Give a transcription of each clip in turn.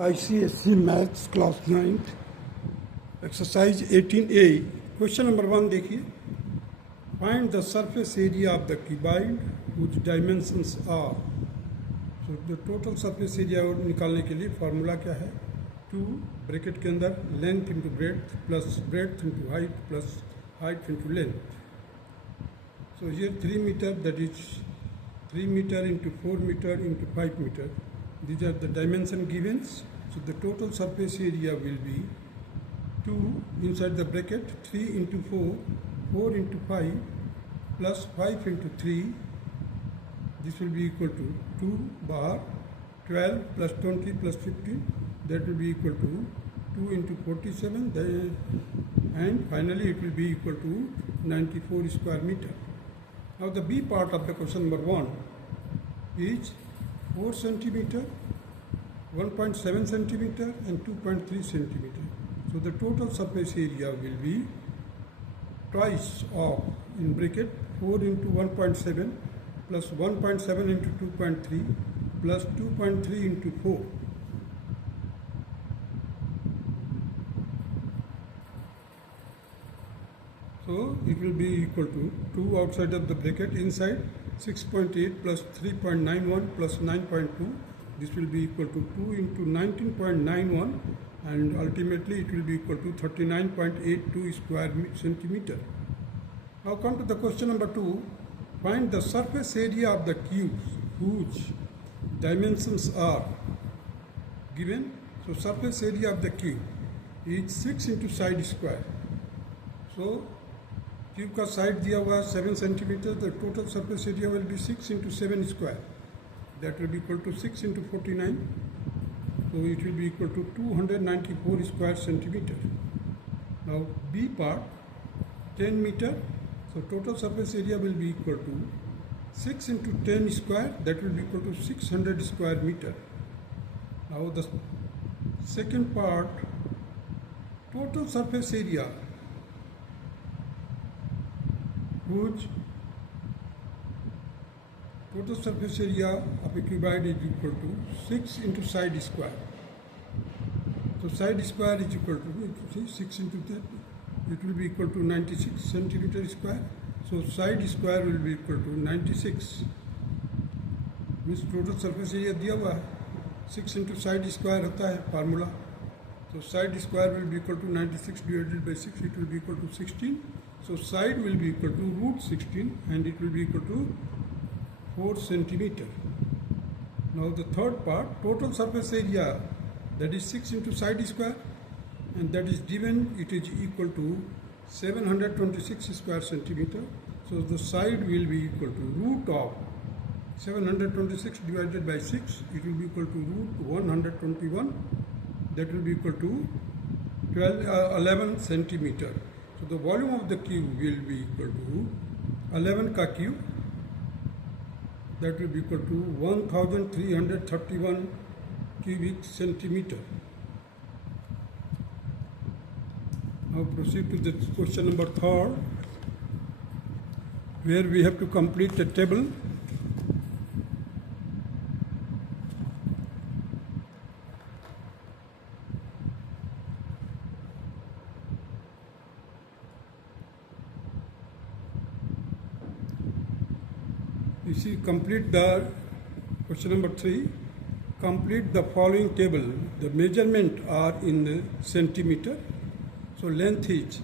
ICSE Maths Class 9th Exercise 18A Question number 1 देखिए. Find the surface area of the cuboid whose dimensions are. So the total surface area निकालने के लिए formula क्या है? 2 bracket के अंदर length into breadth plus breadth into height plus height into length. So here 3 meter, that is 3 meter into 4 meter into 5 meter. These are the dimension givens. So the total surface area will be 2 inside the bracket 3 into 4, 4 into 5 plus 5 into 3. This will be equal to 2 bar 12 plus 20 plus 15. That will be equal to 2 into 47. And finally it will be equal to 94 square meter. Now the B part of the question number 1 is 4 centimeter, 1.7 centimeter and 2.3 centimeter. So the total surface area will be twice of, in bracket, 4 into 1.7 plus 1.7 into 2.3 plus 2.3 into 4. So it will be equal to 2 outside of the bracket, inside 6.8 plus 3.91 plus 9.2. This will be equal to 2 into 19.91 and ultimately it will be equal to 39.82 square centimeter. Now come to the question number 2. Find the surface area of the cubes whose dimensions are given. So surface area of the cube is 6 into side square. So cube का side दिया हुआ है 7 centimetre. The total surface area will be 6 into 7 square. That will be equal to 6 into 49. So it will be equal to 294 square centimeter. Now B part 10 meter. So total surface area will be equal to 6 into 10 square. That will be equal to 600 square meter. Now the second part, total surface area whose total surface area of a cuboid is equal to 6 into side square. So side square is equal to 6 into 10. It will be equal to 96 centimeter square. So side square will be equal to 96. Means total surface area दिया हुआ है, 6 into side square होता है formula. So side square will be equal to 96 divided by 6. It will be equal to 16. So side will be equal to root 16 and it will be equal to 4 centimeter. Now the third part, total surface area, that is 6 into side square, and that is given, it is equal to 726 square centimeter. So the side will be equal to root of 726 divided by 6. It will be equal to root 121. That will be equal to 11 centimeter. So the volume of the cube will be equal to 11 ka cube. That will be equal to 1331 cubic centimeter. Now proceed to the question number 3, where we have to complete the table. You see, complete the question number 3. Complete the following table. The measurement are in centimeter. So length is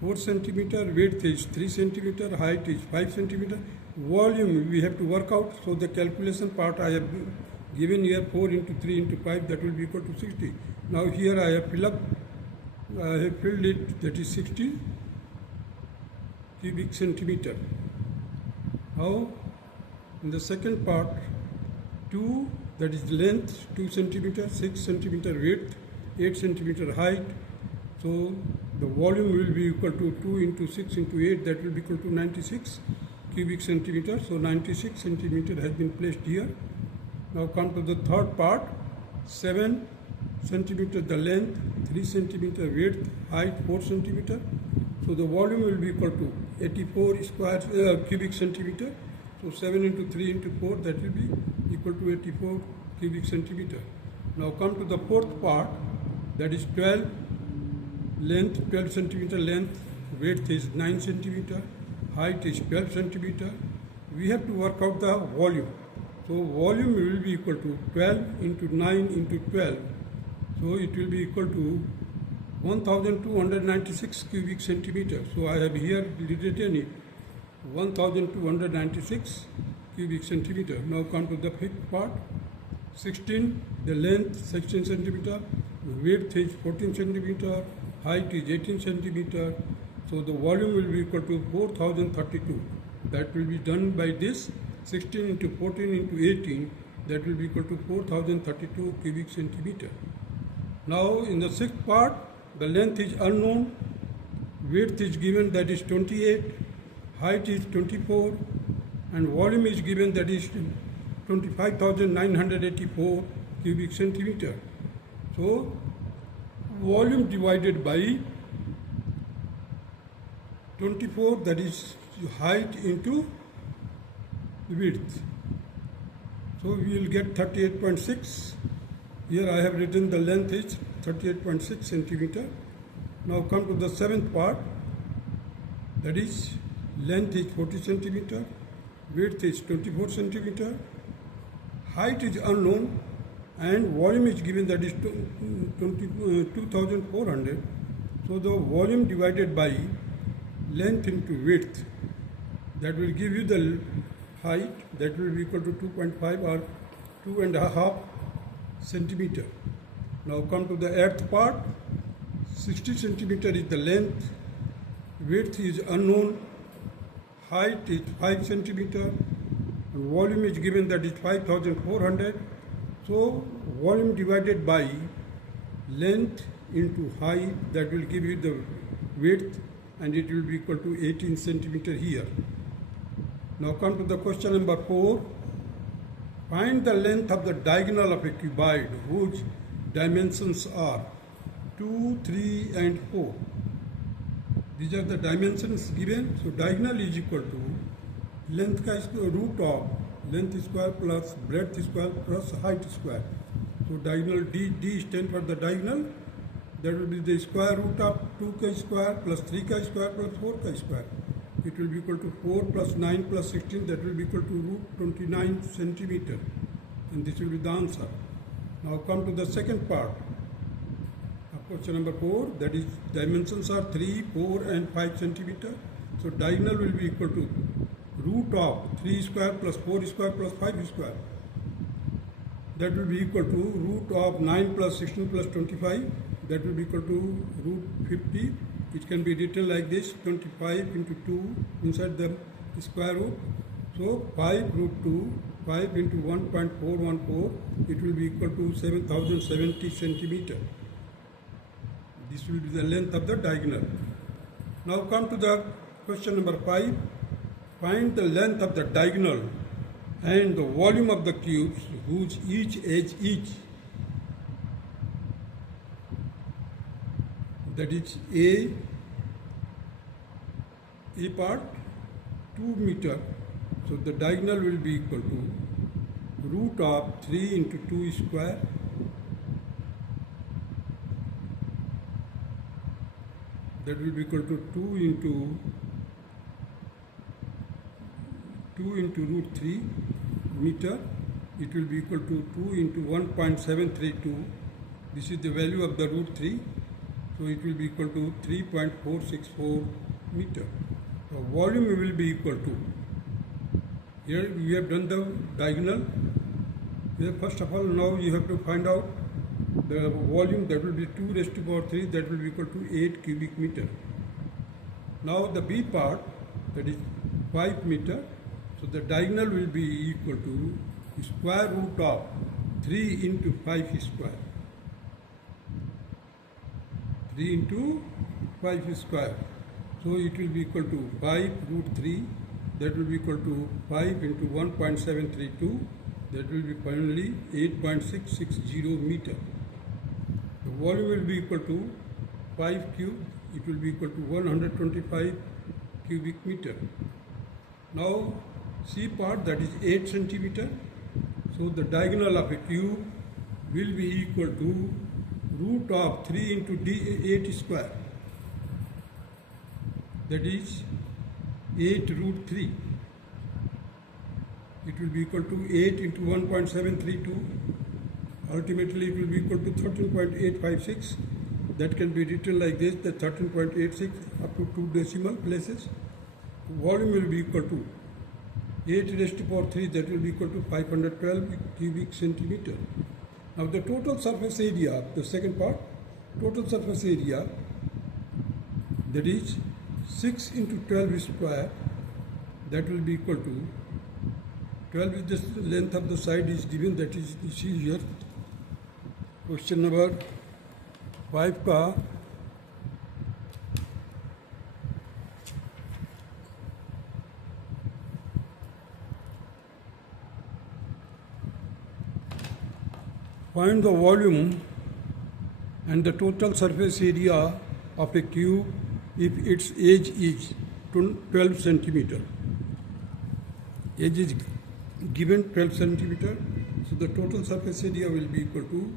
4 centimeter, width is 3 centimeter, height is 5 centimeter. Volume we have to work out. So the calculation part I have given here, 4 into 3 into 5, that will be equal to 60. Now here I have filled it, that is 60 cubic centimeter. Now in the second part, 2, that is length 2 centimeter, 6 centimeter width, 8 centimeter height. So the volume will be equal to 2 into 6 into 8, that will be equal to 96 cubic centimeter. So 96 centimeter has been placed here. Now come to the third part, 7 centimeter the length, 3 centimeter width, height 4 centimeter. So the volume will be equal to 84 square cubic centimeter. So 7 into 3 into 4, that will be equal to 84 cubic centimeter. Now come to the fourth part, that is 12 length, 12 centimeter length, width is 9 centimeter, height is 12 centimeter. We have to work out the volume. So volume will be equal to 12 into 9 into 12. So it will be equal to 1296 cubic centimeter. So I have here written it 1296 cubic centimeter. Now come to the fifth part. 16, the length 16 centimeter, width is 14 centimeter, height is 18 centimeter. So the volume will be equal to 4032. That will be done by this 16 into 14 into 18. That will be equal to 4032 cubic centimeter. Now in the sixth part, the length is unknown, width is given, that is 28, height is 24, and volume is given, that is 25,984 cubic centimeter. So volume divided by 24, that is height into width. So we will get 38.6. Here I have written the length is 38.6 centimeter. Now come to the seventh part, that is length is 40 centimeter, width is 24 centimeter, height is unknown, and volume is given, that is 2400. So the volume divided by length into width, that will give you the height, that will be equal to 2.5 or 2.5 centimeter. Now come to the eighth part. 60 centimeter is the length, width is unknown, height is 5 centimeter, and volume is given, that is 5400. So volume divided by length into height, that will give you the width, and it will be equal to 18 centimeter here. Now come to the question number 4. Find the length of the diagonal of a cuboid whose dimensions are 2, 3 and 4. These are the dimensions given. So diagonal is equal to length ka root of length square plus breadth square plus height square. So diagonal D stands for the diagonal. That will be the square root of 2k square plus 3k square plus 4k square. It will be equal to 4 plus 9 plus 16. That will be equal to root 29 centimeter. And this will be the answer. Now come to the second part of question number 4. That is dimensions are 3, 4 and 5 centimeter. So diagonal will be equal to root of 3 square plus 4 square plus 5 square. That will be equal to root of 9 plus 16 plus 25. That will be equal to root 50. It can be written like this, 25 into 2 inside the square root. So 5 root 2, 5 into 1.414, it will be equal to 7070 centimeter. This will be the length of the diagonal. Now come to the question number 5. Find the length of the diagonal and the volume of the cubes whose each edge is, that is A part 2 meter. So the diagonal will be equal to root of 3 into 2 square that will be equal to 2 into root 3 meter. It will be equal to 2 into 1.732. This is the value of the root 3. So it will be equal to 3.464 meter. The volume will be equal to, here we have done the diagonal. Here first of all, now you have to find out the volume, that will be 2 raised to power 3, that will be equal to 8 cubic meter. Now the B part, that is 5 meter. So the diagonal will be equal to square root of 3 into 5 square. 3 into 5 square. So it will be equal to 5 root 3. That will be equal to 5 into 1.732. That will be finally 8.660 meter. The volume will be equal to 5 cube. It will be equal to 125 cubic meter. Now C part, that is 8 centimeter. So the diagonal of a cube will be equal to root of 3 into d8 square, that is 8 root 3. It will be equal to 8 into 1.732. Ultimately, it will be equal to 13.856. That can be written like this, the 13.86 up to 2 decimal places. Volume will be equal to 8 raised to power 3, that will be equal to 512 cubic centimeter. Now the total surface area, the second part, total surface area, that is 6 into 12 square, that will be equal to 12 is the length of the side is given, that is you see here. Question number 5 का find the volume and the total surface area of a cube if its age is 12 centimeter. Age is given 12 centimeter, so the total surface area will be equal to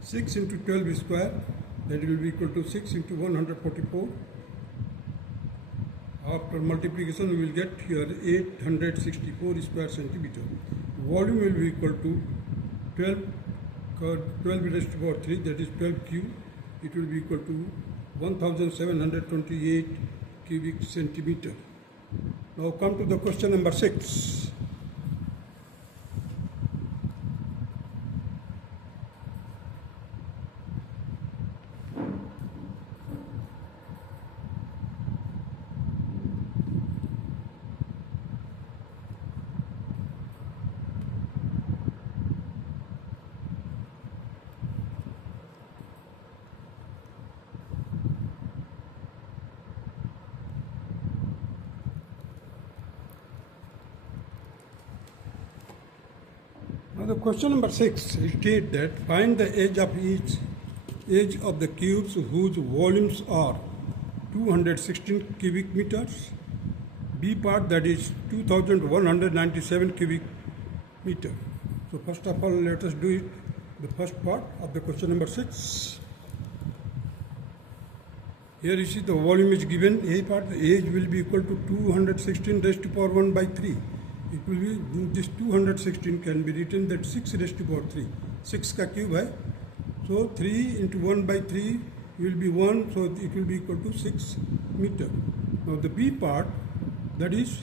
6 into 12 square, that will be equal to 6 into 144. After multiplication we will get here 864 square centimeter. Volume will be equal to 12 raised to power 3, that is 12 cube. It will be equal to 1728 cubic centimeter. Now come to the question number 6. Now the question number 6 states that find the edge of each edge of the cubes whose volumes are 216 cubic meters. B part, that is 2197 cubic meter. So first of all, let us do it, the first part of the question number 6. Here you see the volume is given, A part, the age will be equal to 216 raised to power 1 by 3. It will be, this 216 can be written that 6 raised to power 3. 6 का cube है. So 3 into 1 by 3 will be 1, so it will be equal to 6 meter. Now the B part, that is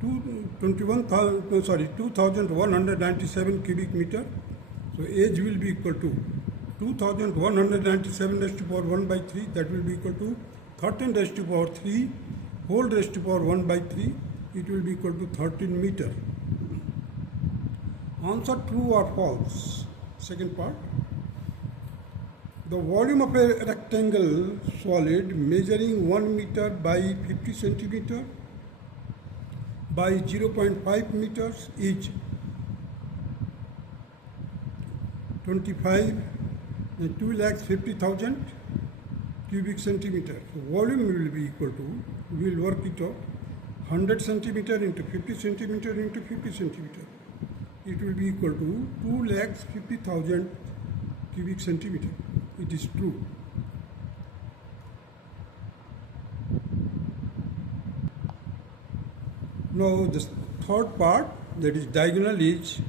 2197 cubic meter. So age will be equal to 2197 raised to power 1 by 3, that will be equal to 13 raised to power 3 whole raised to power 1 by 3. It will be equal to 13 meter. Answer true or false. Second part. The volume of a rectangle solid measuring 1 meter by 50 centimeter by 0.5 meters is 2,50,000 cubic centimeter. So volume will be equal to, we will work it out, 100 centimeter into 50 centimeter into 50 centimeter. It will be equal to 2,50,000 cubic centimeter. It is true. Now the third part, that is diagonal, is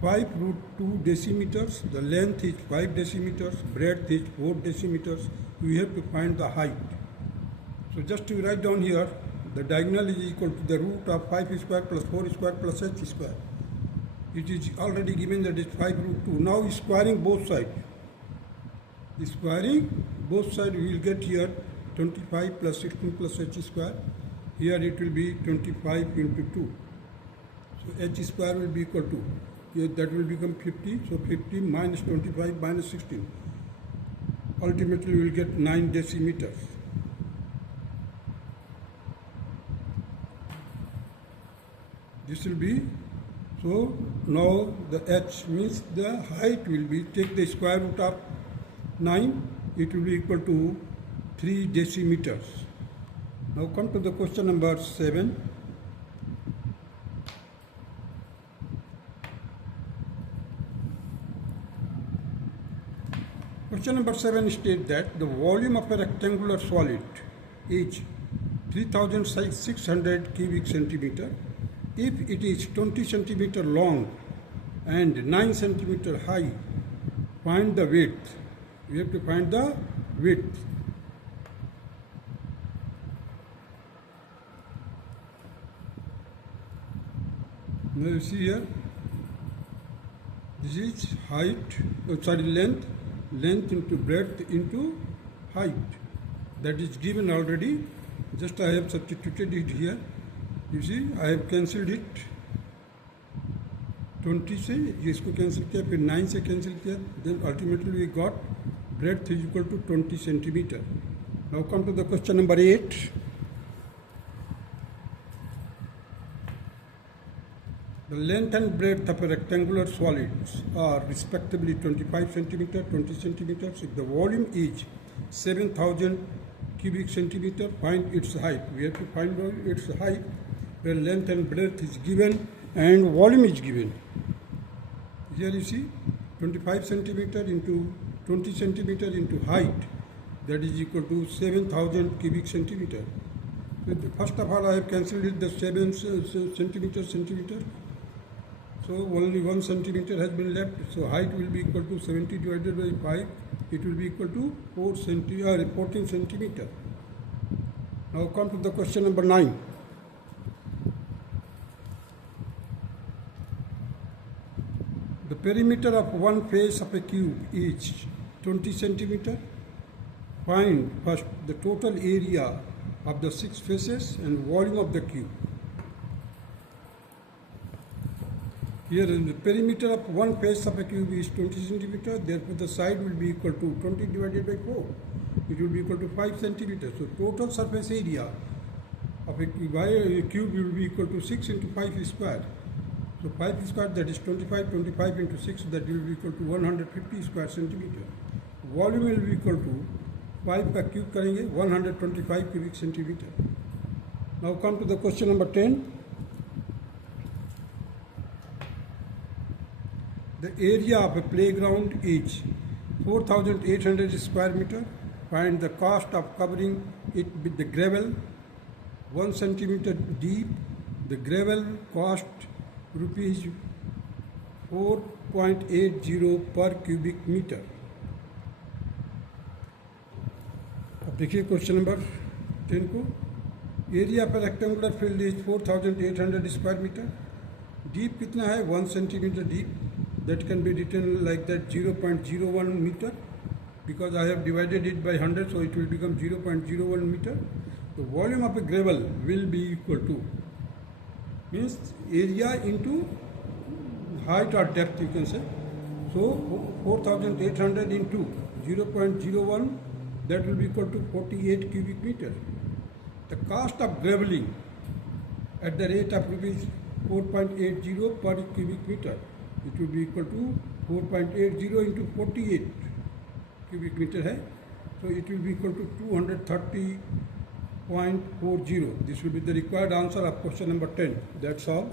5 root 2 decimeters. The length is 5 decimeters, breadth is 4 decimeters. We have to find the height. So just to write down here, the diagonal is equal to the root of 5 square plus 4 square plus h square. It is already given that is 5 root 2. Now squaring both sides. Squaring both sides, we will get here 25 plus 16 plus h square. Here it will be 25 into 2. So h square will be equal to, here that will become 50. So 50 minus 25 minus 16. Ultimately we will get 9 decimeters. This will be, so now the h means the height will be, take the square root of 9, it will be equal to 3 decimeters. Now come to the question number 7. Question number 7 states that the volume of a rectangular solid is 3600 cubic centimeter. If it is 20 centimeter long and 9 centimeter high, find the width. We have to find the width. Now you see here, this is length into breadth into height. That is given already. Just I have substituted it here. You see, I have cancelled it. 20 से इसको cancel किया, फिर 9 से cancel किया, then ultimately we got breadth is equal to 20 centimeter. Now come to the question number 8. The length and breadth of a rectangular solids are respectively 25 centimeter, 20 centimeters. If the volume is 7000 cubic centimeter, find its height. We have to find its height where length and breadth is given and volume is given. Here you see 25 centimeter into 20 centimeter into height, that is equal to 7000 cubic centimeter. So first of all I have cancelled it, the 7 centimeter. So only 1 centimeter has been left. So height will be equal to 70 divided by 5. It will be equal to 14 centimeter. Now come to the question number 9. The perimeter of one face of a cube is 20 centimeter. Find first the total area of the 6 faces and volume of the cube. Here the perimeter of one face of a cube is 20 centimeter. Therefore the side will be equal to 20 divided by 4. It will be equal to 5 centimeters. So total surface area of a cube will be equal to 6 into 5 square. So 5 square, that is 25 into 6, that will be equal to 150 square centimeter. Volume will be equal to 5 का cube करेंगे 125 cubic centimeter. Now come to the question number 10. The area of a playground is 4800 square meter. Find the cost of covering it with the gravel 1 centimeter deep. The gravel cost rupees 4.80 per cubic meter. अब देखिए question number 10 को. Area of rectangular field is 4800 square metre. Deep कितना है 1 centimetre deep. That can be written like that 0.01 meter, because I have divided it by 100, so it will become 0.01 meter. The volume of a gravel will be equal to, means area into height or depth you can say. So 4800 into 0.01, that will be equal to 48 cubic meter. The cost of graveling at the rate of rupees 4.80 per cubic meter, it will be equal to 4.80 into 48 cubic meter है. So it will be equal to 230.40. This will be the required answer of question number 10. That's all.